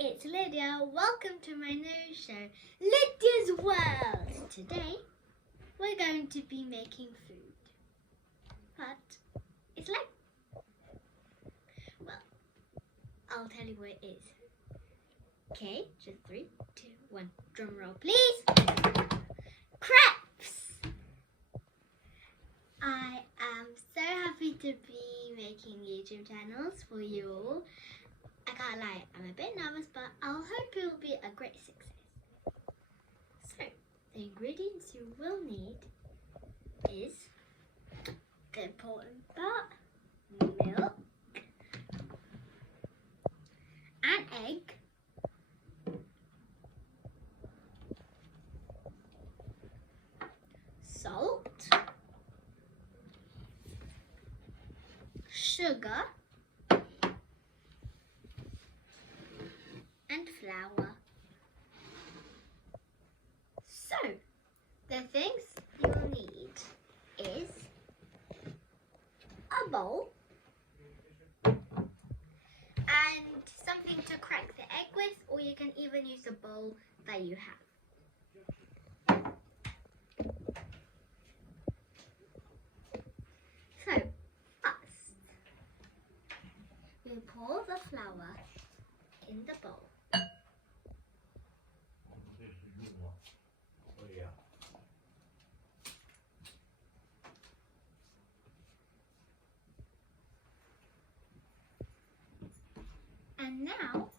it's Lydia. Welcome to my new show, Lydia's World. Today, we're going to be making food. But it's like, well, I'll tell you what it is. Okay, just 3, 2, 1. Drum roll, please. Crepes. I am so happy to be making YouTube channels for you all. I can't lie, I'm a bit nervous, but I'll hope it will be a great success. So, the ingredients you will need is the important part, milk, an egg, salt, sugar, and flour. So, the things you'll need is a bowl and something to crack the egg with, or you can even use a bowl that you have. So, first, we pour the flour in the bowl. And now,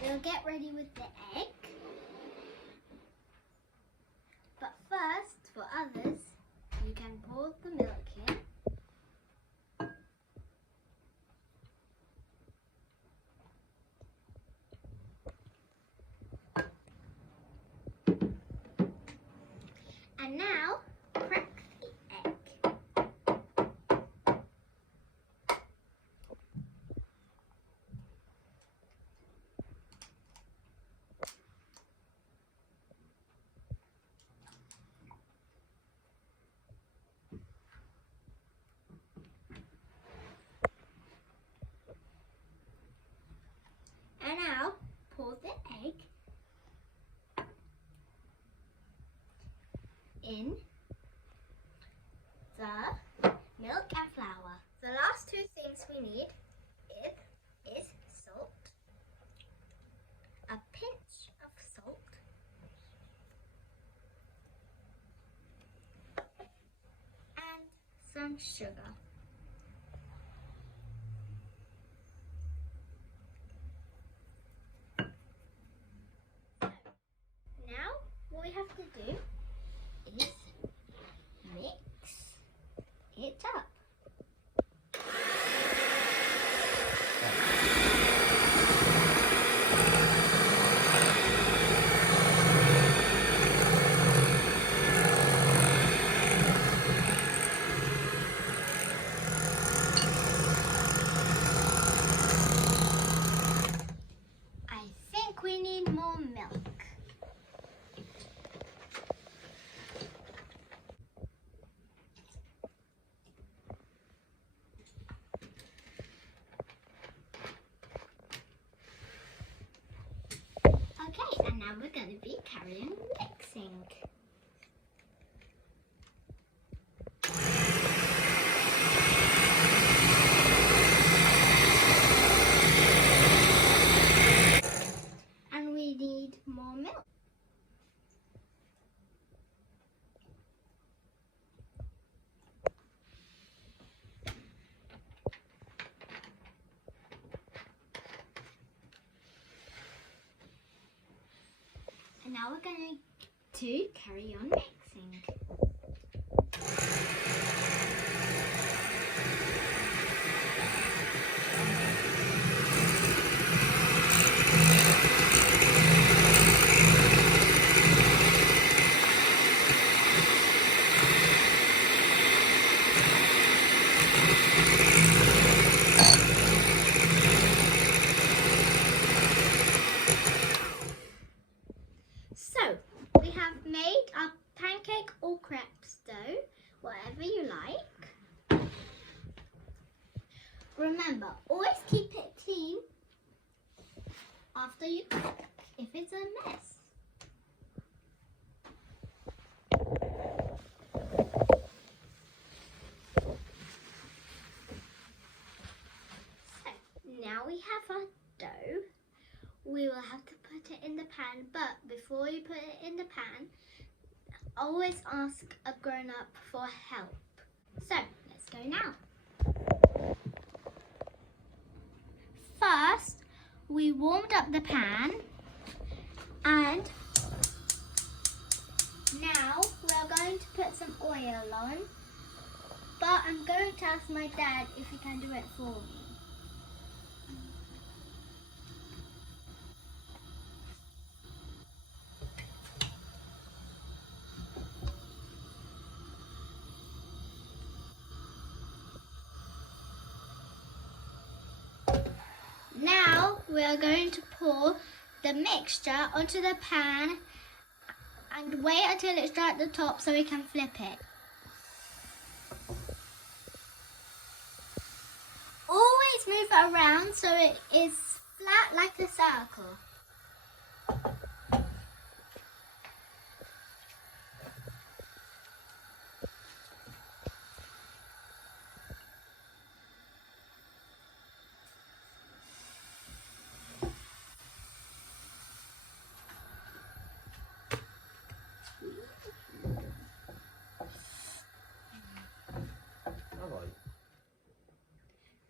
we'll get ready with the egg. But first, for others, you can pour the milk in. And now, crack the egg. And now, pour the egg in the milk and flour. The last two things we need is salt, a pinch of salt, and some sugar. Now, what we have to do is mix it up. I think we need more milk. Okay, and now we're going to be carrying mixing. And we need more milk. And now we're going to carry on mixing. So, we have made a pancake or crepe dough, whatever you like. Remember, always keep it clean after you cook if it's a mess. So now we have our dough. We will have to put it in the pan, but before you put it in the pan, always ask a grown-up for help. So let's go now. First, we warmed up the pan, and now we're going to put some oil on, but I'm going to ask my dad if he can do it for me. Now we are going to pour the mixture onto the pan and wait until it's dry at the top so we can flip it. Always move it around so it is flat like a circle.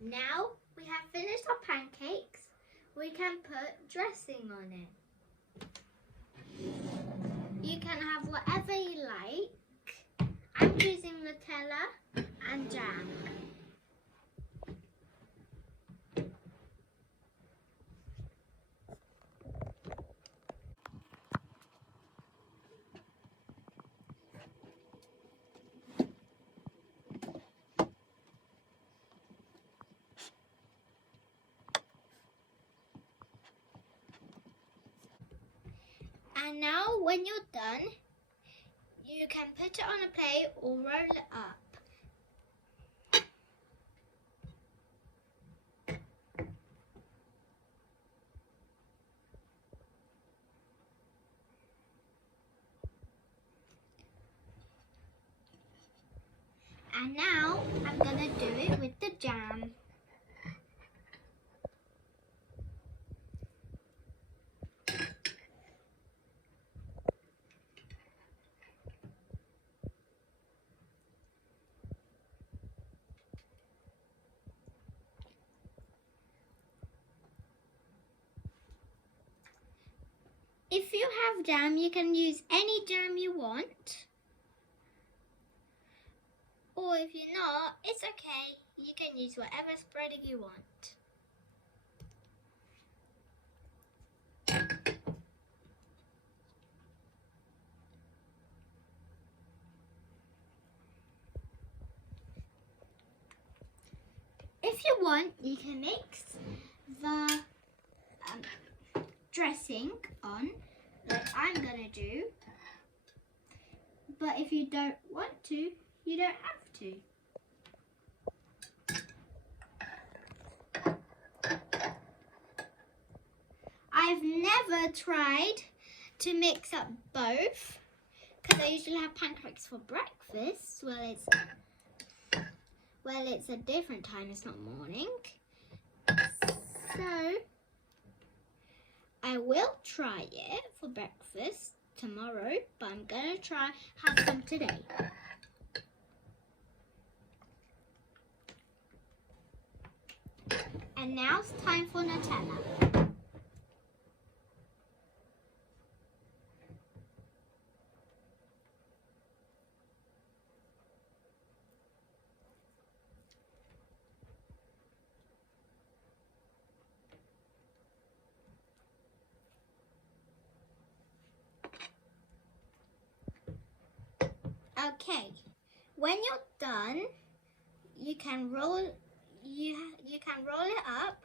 Now we have finished our pancakes, we can put dressing on it. You can have whatever you like. I'm using Nutella and jam. And now when you're done, you can put it on a plate or roll it up. And now I'm gonna do it with the jam. If you have jam, you can use any jam you want. Or if you're not, it's okay. You can use whatever spreading you want. If you want, you can mix the dressing on, like I'm gonna do. But if you don't want to, you don't have to. I've never tried to mix up both because I usually have pancakes for breakfast. Well, it's a different time, it's not morning. So I will try it for breakfast tomorrow, but I'm gonna have some today. And now it's time for Nutella. Okay, when you're done, you can roll it up,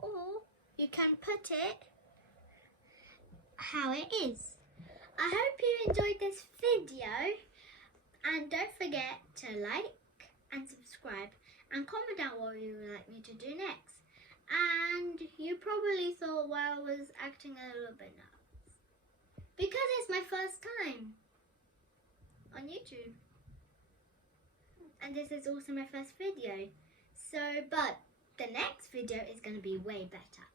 or you can put it how it is. I hope you enjoyed this video, and don't forget to like and subscribe and comment down what you would like me to do next. And And you probably thought why I was acting a little bit nuts. Because it's my first time on YouTube. And this is also my first video. So, but the next video is going to be way better.